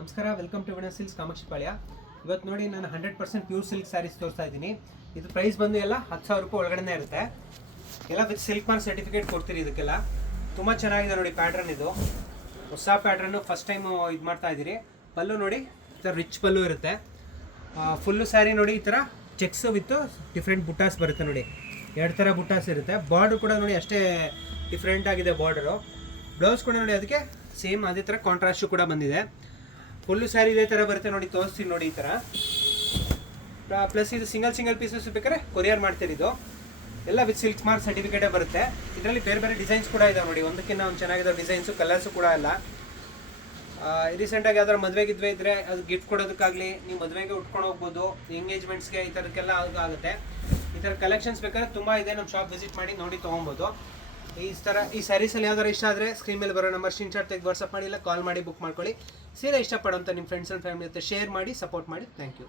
ನಮಸ್ಕಾರ, welcome to Winner Silks Kamakshipalya. ಇವತ್ತು ನೋಡಿ ನಾನು 100% ಪ್ಯೂರ್ ಸಿಲ್ಕ್ ಸ್ಯಾರೀಸ್ ತೋರಿಸ್ತಾ ಇದ್ದೀನಿ. ಇದು ಪ್ರೈಸ್ ಬಂದು ಎಲ್ಲ 10,000 ರೂಪಾಯಿ ಒಳಗಡೆ ಇರುತ್ತೆ. ಎಲ್ಲ ವಿತ್ ಸಿಲ್ಕ್ ಮಾರ್ಕ್ ಸರ್ಟಿಫಿಕೇಟ್ ಕೊಡ್ತೀರಿ. ಇದಕ್ಕೆಲ್ಲ ತುಂಬ ಚೆನ್ನಾಗಿದೆ ನೋಡಿ. ಪ್ಯಾಟ್ರನ್ ಇದು ಹೊಸ ಪ್ಯಾಟ್ರನ್ನು, ಫಸ್ಟ್ ಟೈಮ್ ಇದು ಮಾಡ್ತಾ ಇದ್ದೀರಿ. ಪಲ್ಲು ನೋಡಿ, ಈ ಥರ ರಿಚ್ ಪಲ್ಲು ಇರುತ್ತೆ. ಫುಲ್ಲು ಸ್ಯಾರಿ ನೋಡಿ, ಈ ಥರ ಚೆಕ್ಸ್ ವಿತ್ ಡಿಫ್ರೆಂಟ್ ಬುಟ್ಟಾಸ್ ಬರುತ್ತೆ ನೋಡಿ. 2 ಥರ ಬುಟ್ಟಾಸ್ ಇರುತ್ತೆ. ಬಾರ್ಡ್ರ್ ಕೂಡ ನೋಡಿ ಅಷ್ಟೇ ಡಿಫ್ರೆಂಟ್ ಆಗಿದೆ ಬಾರ್ಡರು. ಬ್ಲೌಸ್ ಕೂಡ ನೋಡಿ ಅದಕ್ಕೆ ಸೇಮ್ ಅದೇ ಥರ ಕಾಂಟ್ರಾಸ್ಟು ಕೂಡ ಬಂದಿದೆ. ಫುಲ್ಲು ಸ್ಯಾರಿ ಇದೇ ಥರ ಬರುತ್ತೆ ನೋಡಿ. ತೋರಿಸ್ತೀನಿ ನೋಡಿ ಈ ಥರ. ಪ್ಲಸ್ ಇದು ಸಿಂಗಲ್ ಪೀಸಸ್ ಬೇಕಾದ್ರೆ ಕೊರಿಯರ್ ಮಾಡ್ತೀರಿ. ಇದು ಎಲ್ಲ ವಿತ್ ಸಿಲ್ಕ್ ಮಾರ್ಕ್ ಸರ್ಟಿಫಿಕೇಟೇ ಬರುತ್ತೆ. ಇದರಲ್ಲಿ ಬೇರೆ ಬೇರೆ ಡಿಸೈನ್ಸ್ ಕೂಡ ಇದಾವೆ ನೋಡಿ. ಒಂದಕ್ಕಿಂತ ಒಂದು ಚೆನ್ನಾಗಿದ್ದಾವೆ ಡಿಸೈನ್ಸು, ಕಲರ್ಸು ಕೂಡ ಎಲ್ಲ. ರೀಸೆಂಟಾಗಿ ಯಾವ್ದಾರು ಮದುವೆಗೆ ಇದ್ದರೆ ಅದು ಗಿಫ್ಟ್ ಕೊಡೋದಕ್ಕಾಗಲಿ, ನೀವು ಮದುವೆಗೆ ಉಟ್ಕೊಂಡು ಹೋಗ್ಬೋದು, ಎಂಗೇಜ್ಮೆಂಟ್ಸ್ಗೆ ಈ ಥರಕ್ಕೆಲ್ಲ ಆಗುತ್ತೆ. ಈ ಥರ ಕಲೆಕ್ಷನ್ಸ್ ಬೇಕಾದ್ರೆ ತುಂಬ ಇದೆ. ನಮ್ಮ ಶಾಪ್ ವಿಸಿಟ್ ಮಾಡಿ ನೋಡಿ ತೊಗೊಬೋದು. ಈ ಸ್ಯಾರೀಸಲ್ಲಿ ಯಾವ್ದಾರು ಇಷ್ಟ ಆದರೆ ಸ್ಕ್ರೀನ್ ಮೇಲೆ ಬರೋ ನಂಬರ್ ಸ್ಕ್ರೀನ್ಶಾಟ್ ತೆಗೆದು ವಾಟ್ಸಪ್ ಮಾಡಿ, ಇಲ್ಲ ಕಾಲ್ ಮಾಡಿ ಬುಕ್ ಮಾಡ್ಕೊಳ್ಳಿ. ಸೀರೆ ಇಷ್ಟಪಡೋಂಥ ನಿಮ್ಮ ಫ್ರೆಂಡ್ಸ್ ಆ್ಯಂಡ್ ಫ್ಯಾಮಿಲಿ ಜೊತೆ ಶೇರ್ ಮಾಡಿ, ಸಪೋರ್ಟ್ ಮಾಡಿ. Thank you.